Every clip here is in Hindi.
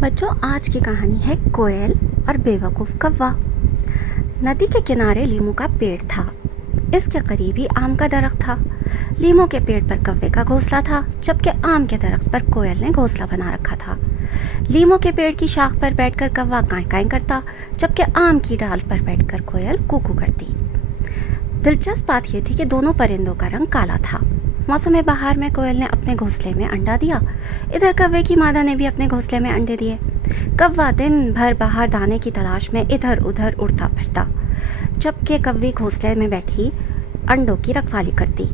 बच्चों, आज की कहानी है कोयल और बेवकूफ़ कौवा। नदी के किनारे लीमू का पेड़ था। इसके करीब ही आम का दरख्त था। लीमू के पेड़ पर कौवे का घोंसला था, जबकि आम के दरख्त पर कोयल ने घोंसला बना रखा था। लीमू के पेड़ की शाख पर बैठकर कौवा काई काई करता, जबकि आम की डाल पर बैठकर कोयल कूकू करती। दिलचस्प बात यह थी कि दोनों परिंदों का रंग काला था। मौसम बहार में कोयल ने अपने घोंसले में अंडा दिया। इधर कौवे की मादा ने भी अपने घोंसले में अंडे दिए। कौवा दिन भर बाहर दाने की तलाश में इधर उधर उड़ता फिरता, जबकि कौवी घोंसले में बैठी अंडों की रखवाली करती।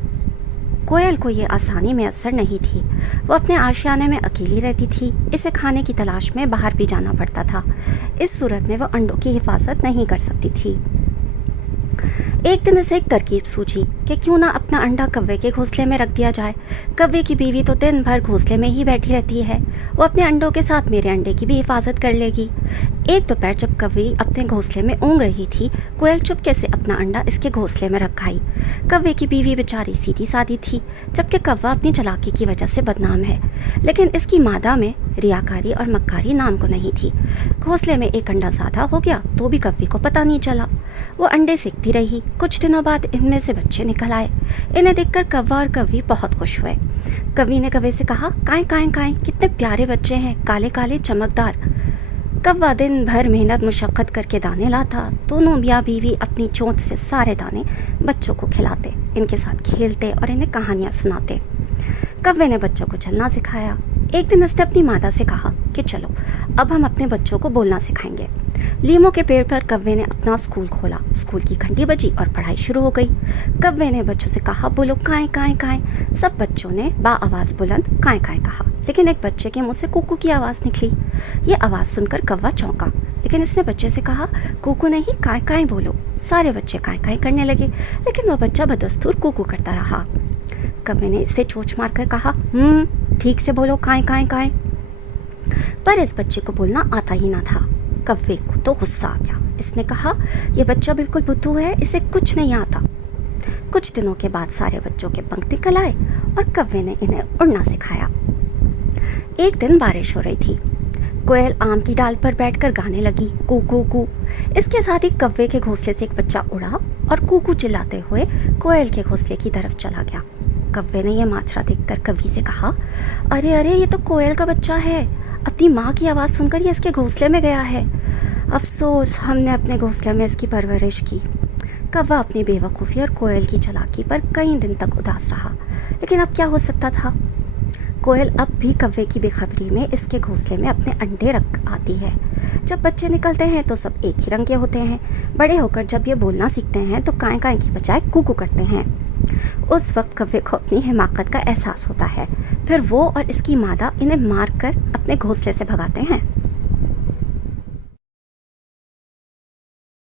कोयल को ये आसानी में असर नहीं थी। वो अपने आशियाने में अकेली रहती थी। इसे खाने की तलाश में बाहर भी जाना पड़ता था। इस सूरत में वो अंडों की हिफाजत नहीं कर सकती थी। एक दिन इसे एक तरकीब सूझी कि क्यों ना अपना अंडा कौवे के घोंसले में रख दिया जाए। कौवे की बीवी तो दिन भर घोंसले में ही बैठी रहती है। वो अपने अंडों के साथ मेरे अंडे की भी हिफाजत कर लेगी। एक दोपहर जब कौवी अपने घोंसले में ऊँग रही थी, कोयल चुपके से अपना अंडा इसके घोंसले में रख आई। कौवे की बीवी बेचारी सीधी सादी थी, जबकि कौवा अपनी चालाकी की वजह से बदनाम है। लेकिन इसकी मादा में रियाकारी और मक्कारी नाम को नहीं थी। घोंसले में एक अंडा ज़्यादा हो गया तो भी कौवी को पता नहीं चला। वो अंडे सेकती रही। कुछ दिनों बाद इनमें से बच्चे निकल आए। इन्हें देखकर कौवा और कौवी बहुत खुश हुए। कौवी ने कौवे से कहा, काएं काएं काएं, कितने प्यारे बच्चे हैं, काले काले चमकदार। कौवा दिन भर मेहनत मुशक्क़त करके दाने लाता। दोनों मियाँ बीवी अपनी चोंच से सारे दाने बच्चों को खिलाते, इनके साथ खेलते और इन्हें कहानियाँ सुनाते। कौवे ने बच्चों को चलना सिखाया। एक दिन उसने अपनी मादा से कहा कि चलो अब हम अपने बच्चों को बोलना सिखाएंगे। लीमू के पेड़ पर कौवे ने अपना स्कूल खोला। स्कूल की घंटी बजी और पढ़ाई शुरू हो गई। कौवे ने बच्चों से कहा, बोलो काएं काएं काएं। सब बच्चों ने बाआवाज़ बुलंद काएं काएं कहा, लेकिन एक बच्चे के मुंह से कुकू की आवाज़ निकली। ये आवाज़ सुनकर कौवा चौंका, लेकिन इसने बच्चे से कहा, कुकू नहीं, काएं काएं बोलो। सारे बच्चे काएं काएं करने लगे, लेकिन वह बच्चा बदस्तूर कुकू करता रहा। कौवे ने इससे चोंच मारकर कहा, ठीक से बोलो काएं काएं काएं। पर इस बच्चे को बोलना आता ही ना था। कौवे को तो गुस्सा आ गया। इसने कहा, यह बच्चा बिल्कुल बुद्धू है, इसे कुछ नहीं आता। कुछ दिनों के बाद सारे बच्चों के पंख निकल आए और कौवे ने इन्हें उड़ना सिखाया। एक दिन बारिश हो रही थी। कोयल आम की डाल पर बैठकर गाने लगी, कू कू कू। इसके साथ ही कौवे के घोंसले से एक बच्चा उड़ा और कूकू चिल्लाते हुए कोयल के घोंसले की तरफ चला गया। कौवे ने यह माजरा देखकर कौवी से कहा, अरे अरे, ये तो कोयल का बच्चा है। अपनी माँ की आवाज़ सुनकर ये इसके घोंसले में गया है। अफसोस, हमने अपने घोंसले में इसकी परवरिश की। कौवा अपनी बेवकूफ़ी और कोयल की चालाकी पर कई दिन तक उदास रहा, लेकिन अब क्या हो सकता था। कोयल अब भी कौवे की बेखबरी में इसके घोंसले में अपने अंडे रख आती है। जब बच्चे निकलते हैं तो सब एक ही रंग के होते हैं। बड़े होकर जब ये बोलना सीखते हैं तो काएं काएं की बजाय कूकू करते हैं। उस वक्त कौवे को अपनी हिमाकत का एहसास होता है। फिर वो और इसकी मादा इन्हें मारकर अपने घोंसले से भगाते हैं।